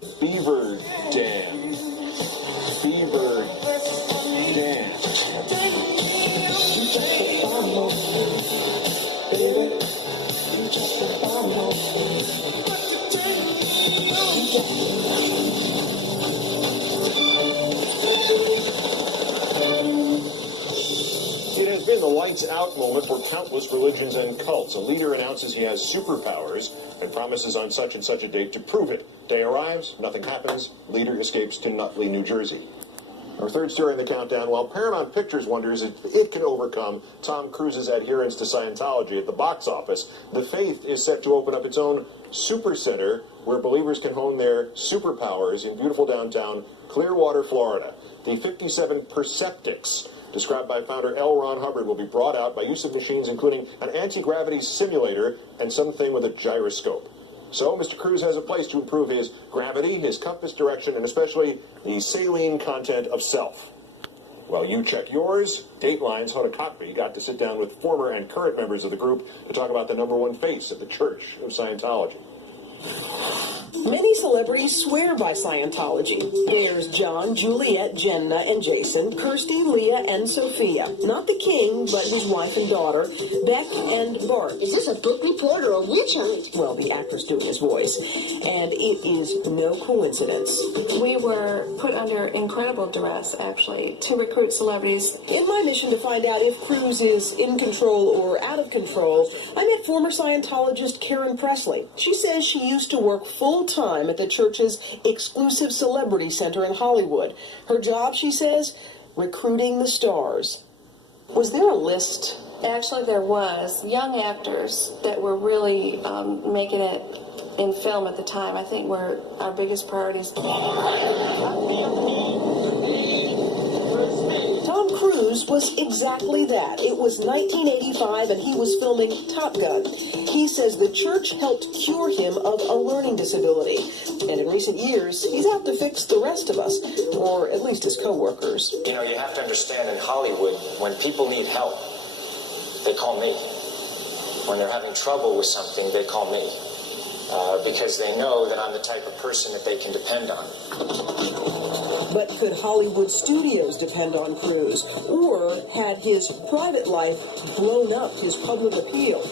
Beaver Dam. Beaver Dam. It has been the lights out moment for countless religions and cults. A leader announces he has superpowers and promises on such and such a date to prove it. Day arrives, nothing happens. Leader escapes to Nutley, New Jersey. Our third story in the countdown, while Paramount Pictures wonders if it can overcome Tom Cruise's adherence to Scientology at the box office, The Faith is set to open up its own super center where believers can hone their superpowers in beautiful downtown Clearwater, Florida. The 57 Perceptics, described by founder L. Ron Hubbard, will be brought out by use of machines including an anti-gravity simulator and something with a gyroscope. So Mr. Cruise has a place to improve his gravity, his compass direction, and especially the saline content of self. While you check yours, Dateline's Hoda Kotb got to sit down with former and current members of the group to talk about the #1 face of the Church of Scientology. Many celebrities swear by Scientology. There's John, Juliet, Jenna, and Jason, Kirsty, Leah, and Sophia. Not the king, but his wife and daughter, Beth and Bart. Is this a book report or a witch hunt? Well, the actor's doing his voice. And it is no coincidence. We were put under incredible duress, actually, to recruit celebrities. In my mission to find out if Cruise is in control or out of control, I met former Scientologist Karen Presley. She says she used to work full-time at the church's exclusive celebrity center in Hollywood. Her job, she says, recruiting the stars. Was there a list? Actually, there was young actors that were really making it in film at the time. I think were our biggest priorities. Tom Cruise was exactly that. It was 1985 and he was filming Top Gun. He says the church helped cure him of a learning disability. And in recent years, he's out to fix the rest of us, or at least his co-workers. You know, you have to understand in Hollywood, when people need help, they call me. When they're having trouble with something, they call me. Because they know that I'm the type of person that they can depend on. But could Hollywood studios depend on Cruise? Or had his private life blown up his public appeal?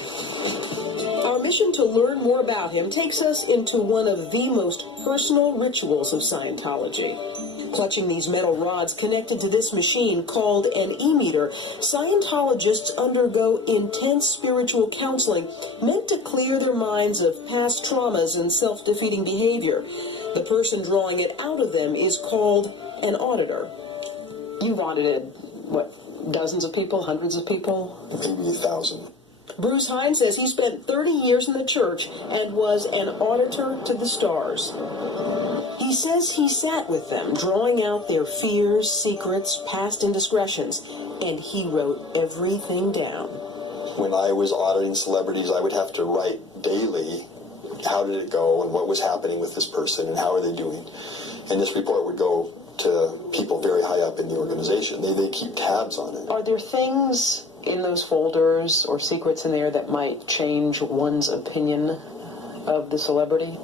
Our mission to learn more about him takes us into one of the most personal rituals of Scientology. Clutching these metal rods connected to this machine called an e-meter, Scientologists undergo intense spiritual counseling meant to clear their minds of past traumas and self-defeating behavior. The person drawing it out of them is called an auditor. You've audited, what, dozens of people, hundreds of people? Maybe 1,000. Bruce Hines says he spent 30 years in the church and was an auditor to the stars. He says he sat with them, drawing out their fears, secrets, past indiscretions, and he wrote everything down. When I was auditing celebrities, I would have to write daily how did it go and what was happening with this person and how are they doing. And this report would go to people very high up in the organization. They keep tabs on it. Are there things in those folders or secrets in there that might change one's opinion of the celebrity?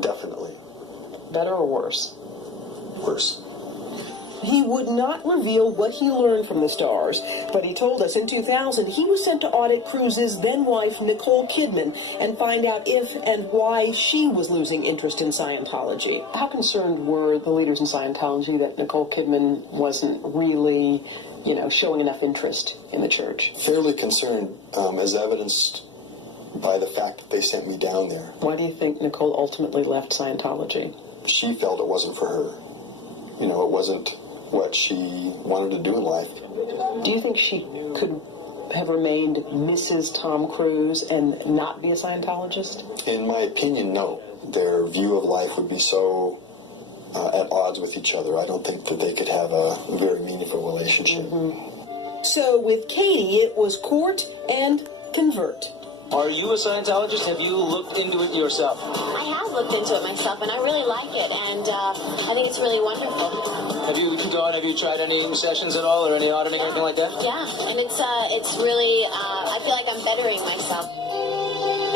Definitely. Better or worse? Worse. He would not reveal what he learned from the stars, but he told us in 2000 he was sent to audit Cruise's then-wife Nicole Kidman and find out if and why she was losing interest in Scientology. How concerned were the leaders in Scientology that Nicole Kidman wasn't really, showing enough interest in the church? Fairly concerned, as evidenced by the fact that they sent me down there. Why do you think Nicole ultimately left Scientology? She felt it wasn't for her. It wasn't what she wanted to do in life. Do you think she could have remained Mrs. Tom Cruise and not be a Scientologist? In my opinion, no. Their view of life would be so at odds with each other. I don't think that they could have a very meaningful relationship. Mm-hmm. So with Katie, it was court and convert. Are you a Scientologist? Have you looked into it yourself? I have looked into it myself, and I really like it, and I think it's really wonderful. Have you tried any sessions at all, or any auditing or anything like that? Yeah, and it's really, I feel like I'm bettering myself.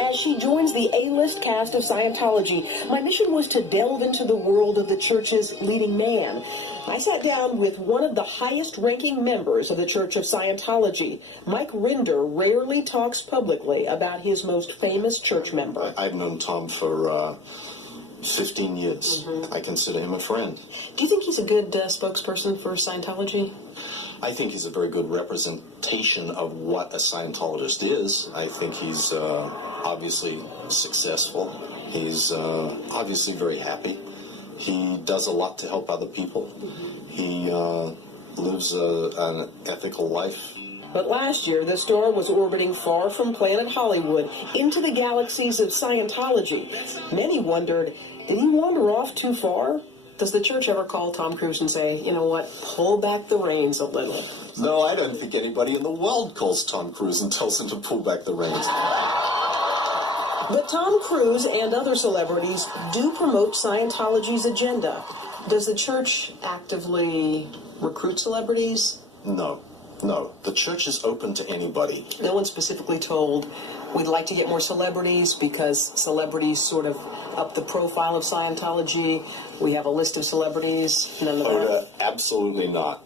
As she joins the A-list cast of Scientology. My mission was to delve into the world of the church's leading man. I sat down with one of the highest-ranking members of the Church of Scientology. Mike Rinder rarely talks publicly about his most famous church member. I've known Tom for 15 years. I consider him a friend. Do you think he's a good spokesperson for Scientology? I think he's a very good representation of what a Scientologist is. I think he's obviously successful. He's obviously very happy. He does a lot to help other people. He lives an ethical life. But last year, the star was orbiting far from Planet Hollywood into the galaxies of Scientology. Many wondered, did he wander off too far? Does the church ever call Tom Cruise and say, you know what, pull back the reins a little? No, I don't think anybody in the world calls Tom Cruise and tells him to pull back the reins. But Tom Cruise and other celebrities do promote Scientology's agenda. Does the church actively recruit celebrities? No. The church is open to anybody. No one specifically told, we'd like to get more celebrities because celebrities sort of up the profile of Scientology. We have a list of celebrities. None of that. Absolutely not.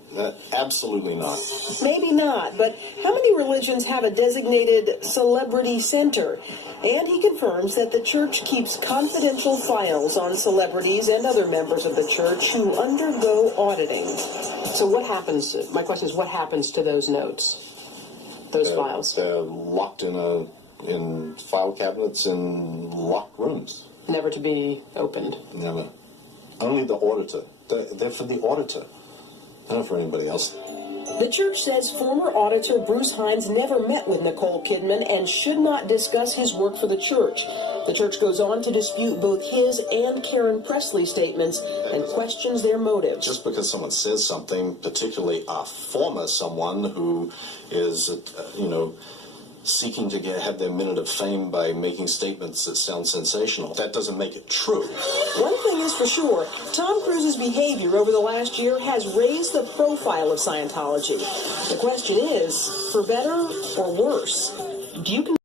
Absolutely not. Maybe not, but how many religions have a designated celebrity center? And he confirms that the church keeps confidential files on celebrities and other members of the church who undergo auditing. So what happens, my question is, what happens to those notes, those files? They're locked in file cabinets in locked rooms. Never to be opened. Never. Only the auditor. They're for the auditor. They're not for anybody else. The church says former auditor Bruce Hines never met with Nicole Kidman and should not discuss his work for the church. The church goes on to dispute both his and Karen Pressley's statements and questions their motives. Just because someone says something, particularly a former someone who is, seeking to have their minute of fame by making statements that sound sensational, that doesn't make it true. One thing is for sure, Tom Cruise's behavior over the last year has raised the profile of Scientology. The question is, for better or worse, do you